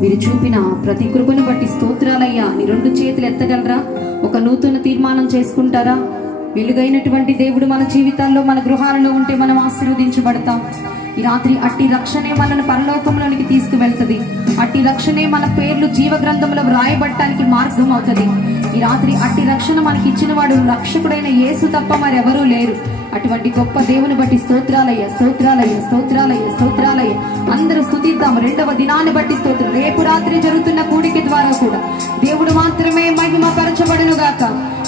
మీరు చూపిన ప్రతి కృపను బట్టి స్తోత్రాలయ్యా. నీ రెండు చేతులు ఎత్తగలరా? ఒక నూతన తీర్మానం చేసుకుంటారా? వెలుగైనటువంటి దేవుడు మన జీవితాల్లో మన గృహాలలో ఉంటే మనం ఆశీర్వదించబడతాం. ఈ రాత్రి అట్టి రక్షణే మనల్ని పరలోకంలోనికి తీసుకువెళ్తుంది. అట్టి రక్షణే మన పేర్లు జీవ గ్రంథంలో వ్రాయబడటానికి మార్గం అవుతుంది. ఈ రాత్రి అట్టి రక్షణ మనకి ఇచ్చిన వాడు రక్షకుడైన యేసు తప్ప మరెవరూ లేరు. అటువంటి గొప్ప దేవుని బట్టి స్తోత్రాలయ్య, స్తోత్రాలయ్య, స్తోత్రాలయ్య, స్తోత్రాలయ్య. అందరూ స్తుతిద్దాం. రెండవ దినాన్ని బట్టి స్తోత్రం. రేపు రాత్రి జరుగుతున్న కూడిక ద్వారా కూడా దేవుడు మాత్రమే మహిమ పరచబడును గాక,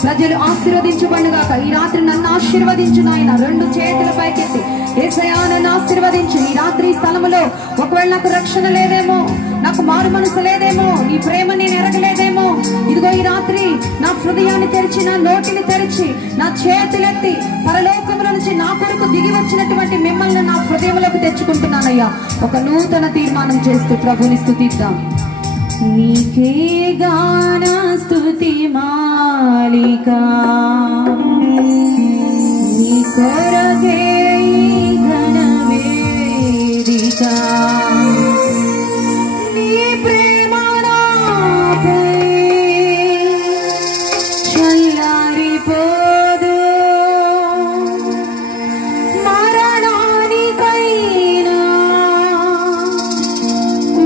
ప్రజలు ఆశీర్వదించబడును గాక. ఈ రాత్రి నన్ను ఆశీర్వదించు నాయన. రెండు చేతుల పైకెత్తి యేసయ్యా నన్ను ఆశీర్వదించు. ఈ రాత్రి ఈ స్థలములో ఒకవేళ నాకు రక్షణ లేదేమో, నాకు మారు మనసు లేదేమో, నీ ప్రేమ నేను ఎరగలేదేమో, ఇదిగో ఈ రాత్రి నా హృదయాన్ని తెరిచి, నా నోటిని తెరిచి, నా చేతులెత్తి పరలోకముల నుంచి నా కొరకు దిగి వచ్చినటువంటి మిమ్మల్ని నా హృదయంలోకి తెచ్చుకుంటున్నానయ్యా. ఒక నూతన తీర్మానం చేస్తూ ప్రభుని స్తుతిద్దాం. నీకే గాన స్తుతి మాలిక, నీ కొరకే ఘన వేదిక, నీ ప్రేమ నాపై చల్లారిపోదు, మరణానికైనా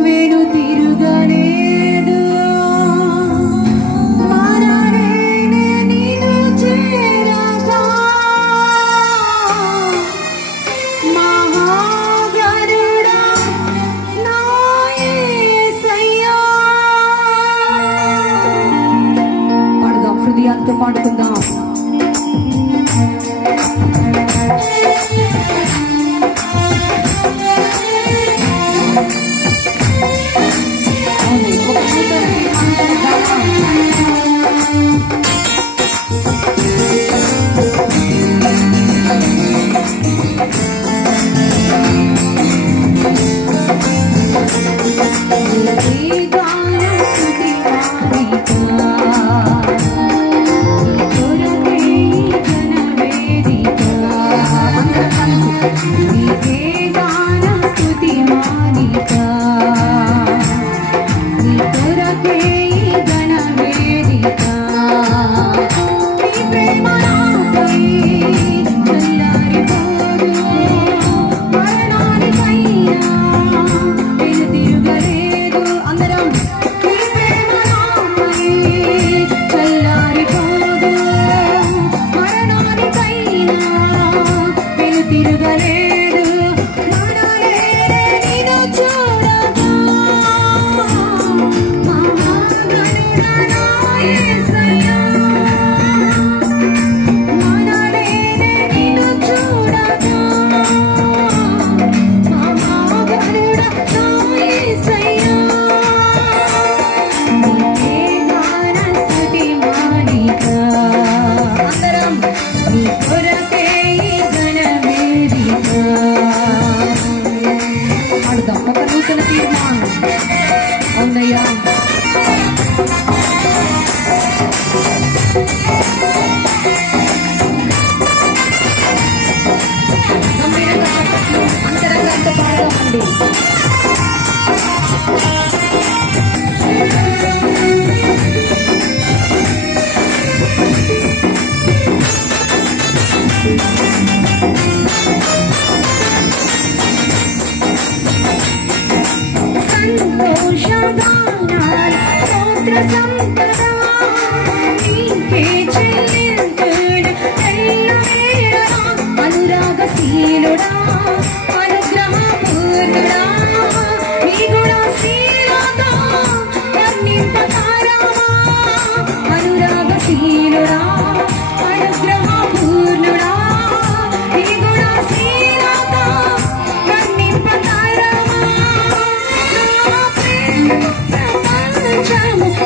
వెను తిరుగలేదు, మరణేనే నిన్ను చేరగా మహాగరుడా నా యేసయ్యా. పాడుదాం, హృదయాలతో పాడుకుందాం.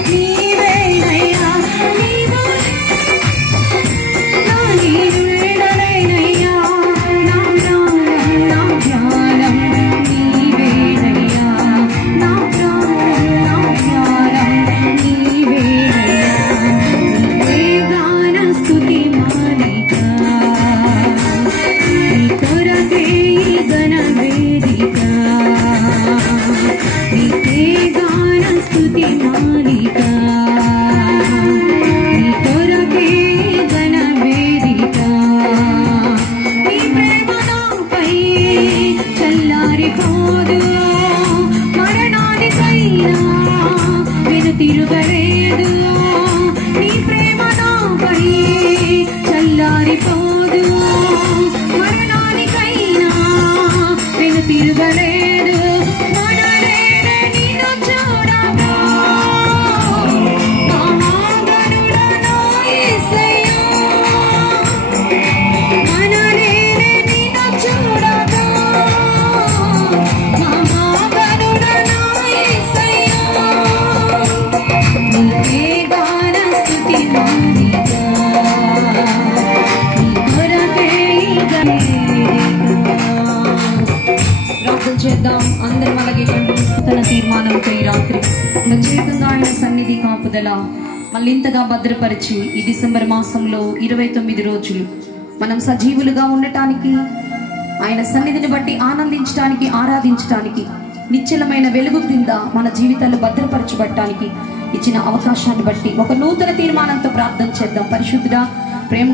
నీవే స్తుతి మాలిక నీ కొరకే ఘన వేదిక నీ ప్రేమ నాపై చల్లారిపోదు మరణానికైనా వెను తిరుగలేదు నీ ప్రేమ నాపై చల్లారిపోదు మరణానికైనా వెను తిరుగలేదు చేద్దాం అందరం అలాగే తన తీర్మానంతో ఈ రాత్రి ప్రత్యేకంగా ఆయన సన్నిధి కాపుదల మళ్ళీ ఇంతగా భద్రపరిచి ఈ డిసెంబర్ మాసంలో 29 రోజులు మనం సజీవులుగా ఉండటానికి ఆయన సన్నిధిని బట్టి ఆనందించడానికి ఆరాధించడానికి నిశ్చలమైన వెలుగు క్రింద మన జీవితాల్లో భద్రపరచబడటానికి ఇచ్చిన అవకాశాన్ని బట్టి ఒక నూతన తీర్మానంతో ప్రార్థన చేద్దాం. పరిశుద్ధుడా, ప్రేమ